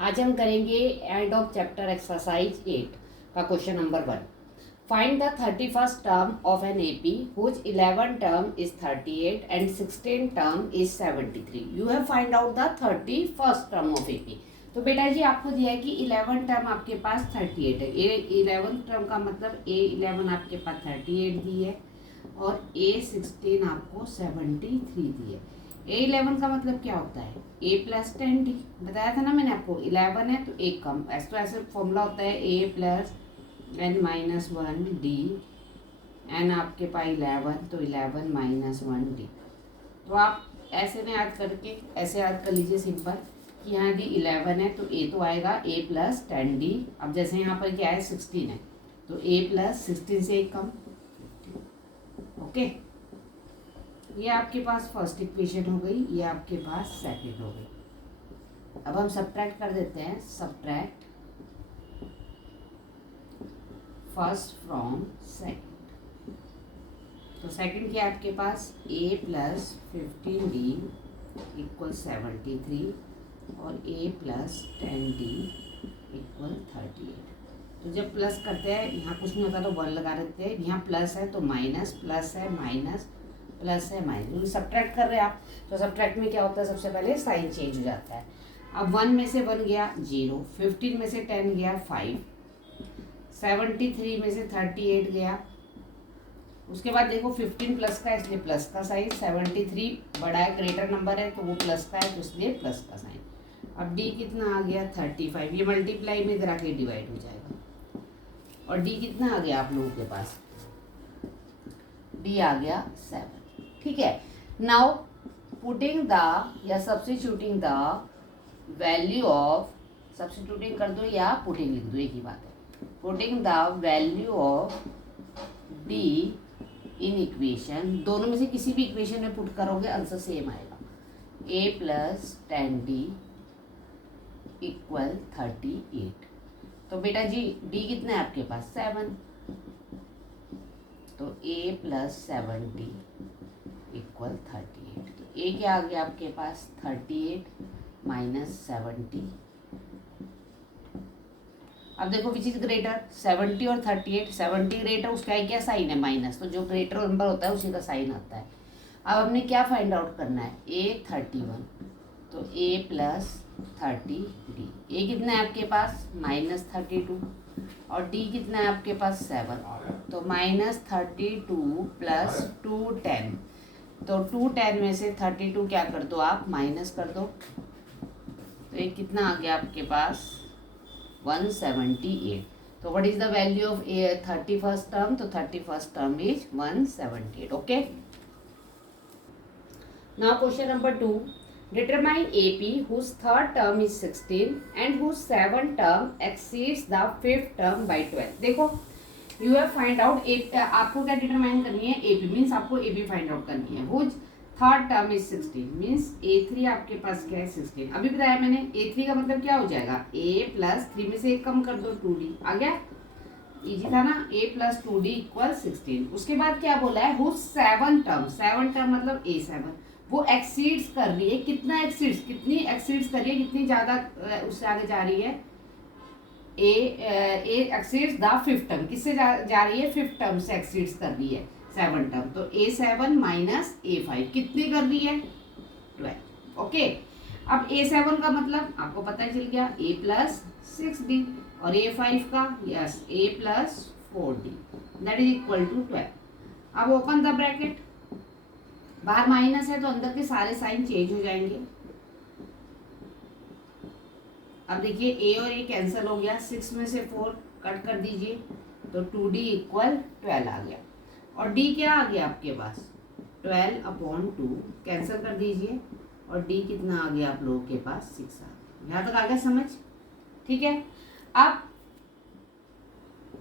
आज हम करेंगे एंड ऑफ चैप्टर एक्सरसाइज 8 का question number 1। Find the 31st term of an AP whose 11 term is 38 and 16 term is 73। You have find out the 31st term of AP. तो बेटा जी आपको दिया है कि 11 टर्म आपके पास 38 है। ए 11 टर्म का मतलब A11 आपके पास 38 दी है और A16 आपको 73 दी है। A11 का मतलब क्या होता है A प्लस 10D। बताया था ना मैंने आपको 11 है तो एक कम, ऐसे तो ऐसे फॉर्मूला होता है A plus n minus 1D n आपके पास 11 तो 11 माइनस 1D। तो आप ऐसे में याद करके ऐसे याद कर लीजिए सिंपल कि यहाँ D 11 है तो A तो आएगा A प्लस 10D। अब जैसे यहाँ पर क्या है 16 है तो A प्लस 16 से एक कम। ओके, ये आपके पास फर्स्ट इक्वेशन हो गई, ये आपके पास सेकंड हो गई। अब हम सब्ट्रैक्ट कर देते हैं, सब्ट्रैक्ट फर्स्ट फ्रॉम सेकंड। तो सेकंड क्या है आपके पास A प्लस 15D इक्वल 73 और A प्लस 10D इक्वल 38। तो जब प्लस करते हैं यहाँ कुछ नहीं होता तो 1 लगा देते हैं, यहाँ प्लस है तो माइनस, प्लस है माइनस, प्लस है माइनस। सब्ट्रैक्ट कर रहे हैं आप तो सब्ट्रैक्ट में क्या होता है सबसे पहले साइन चेंज हो जाता है। अब 1 में से 1 गया 0, 15 में से 10 गया 5, 73 में से 38 गया। उसके बाद देखो 15 प्लस का इसलिए प्लस का साइन, 73 बड़ा है ग्रेटर नंबर है तो वो प्लस का है तो इसलिए प्लस का साइन। अब D कितना आ गया 35, ये मल्टीप्लाई में इधर आके डिवाइड हो जाएगा और D कितना आ गया आप लोगों के पास D आ गया 7। ठीक है, नाउ पुटिंग द या substituting the value of, substituting कर दो या पुटिंग लिख दो एक ही बात है। Putting the value of D in equation, दोनों में से किसी भी इक्वेशन में पुट करोगे आंसर सेम आएगा। A plus 10D equal 38। तो बेटा जी D कितना है आपके पास 7, तो A प्लस 7D इक्वल 38। तो A क्या आ गया आपके पास 38 माइनस 70। अब देखो विच इज ग्रेटर 70 और 38। 70 ग्रेटर, उसका क्या साइन है माइनस, तो जो ग्रेटर नंबर होता है उसी का साइन आता है। अब हमने क्या फाइंड आउट करना है A 31 तो A प्लस 30D। A कितना है आपके पास माइनस 32 और D कितना है आपके पास 7, तो माइनस 32 प्लस 2 10। तो 2 10 में से 32 क्या कर दो आप माइनस कर दो, तो ये कितना आ गया आपके पास 178। तो what is the value of 31st term, तो 31st term is 178। Okay, now question number 2, determine AP whose third term is 16 and whose seventh term exceeds the fifth term by 12। देखो यू हैव फाइंड आउट आपको क्या determine करनी है AP means आपको AP find out करनी है। Whose third term is 16 means A3 आपके पास क्या है 16। अभी बताया मैंने A3 का मतलब क्या हो जाएगा A प्लस 3 में से एक कम कर दो 2D आ गया, इजी था ना। A plus 2D equal 16। उसके बाद क्या बोला है हुज सेवन टर्म मतलब A7 वो एक्सीड्स कर रही है, कितना एक्सीड्स, कितनी एक्सीड्स कर रही है, कितनी ज्यादा उससे आगे जा रही है A exceeds the fifth term, किससे जा रही है फिफ्थ टर्म से एक्सीड्स कर रही है 7 टर्म। तो A7 माइनस A5 कितनी कर रही है 12। ओके, अब A7 का मतलब आपको पता चल गया A प्लस 6D और A5 का yes A plus 4D that is equal to 12। अब ओपन द ब्रैकेट, बाहर माइनस है तो अंदर के सारे साइन चेंज हो जाएंगे। अब देखिए A और A कैंसिल हो गया, 6 में से 4 कट कर दीजिए तो 2D इक्वल 12 आ गया और D क्या आ गया आपके पास 12/2 कैंसिल कर दीजिए और D कितना आ गया आप लोगों के पास 6 आ गया। यहाँ तक आ गया समझ, ठीक है। अब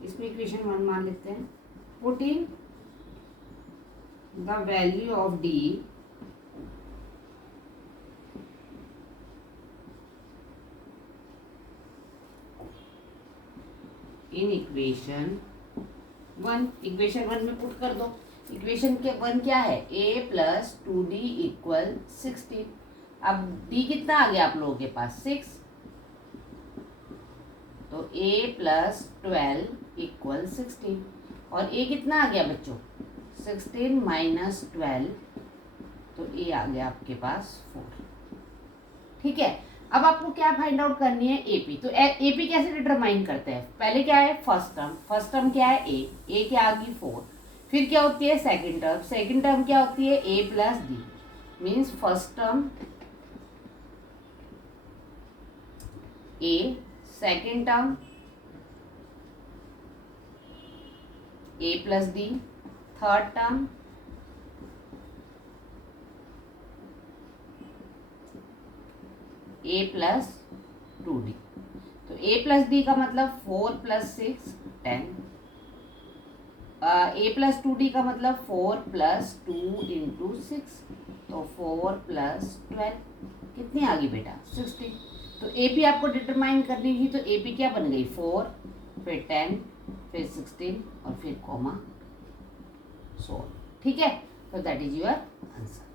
इसमें इक्वेशन 1 मान लेते हैं। Put in the value of D in equation 1। Equation 1 में पुट कर दो। इक्वेशन के 1 क्या है A प्लस 2D इक्वल 16। अब D कितना आ गया आप लोगों के पास 6, तो a प्लस 12 इक्वल 16 और a कितना आ गया बच्चों 16 माइनस 12 तो a आ गया आपके पास 4। ठीक है, अब आपको क्या फाइंड आउट करनी है एपी। तो एपी कैसे डिटरमाइन करते हैं, पहले क्या है फर्स्ट टर्म क्या है ए क्या आ गई 4, फिर क्या होती है सेकंड टर्म क्या होती है a plus d, means first term a, second term a plus d, third term a plus 2d। तो a प्लस डी का मतलब 4 प्लस 6 10, a प्लस 2d का मतलब 4 प्लस 2 इंटू 6, तो 4 प्लस 12 कितनी आ गई बेटा 16। तो ए पी आपको डिटरमाइन करनी थी, तो ए पी क्या बन गई 4 फिर 10 फिर 16 और फिर कॉमा 16। ठीक है, तो दैट इज योर आंसर।